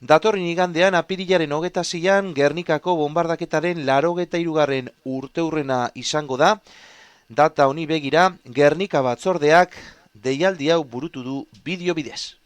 Datorren igandean apirilaren 26an Gernikako bombardaketaren 83. urteurrena izango da. Data honi begira, Gernika batzordeak deialdi hau burutu du bideo bidez.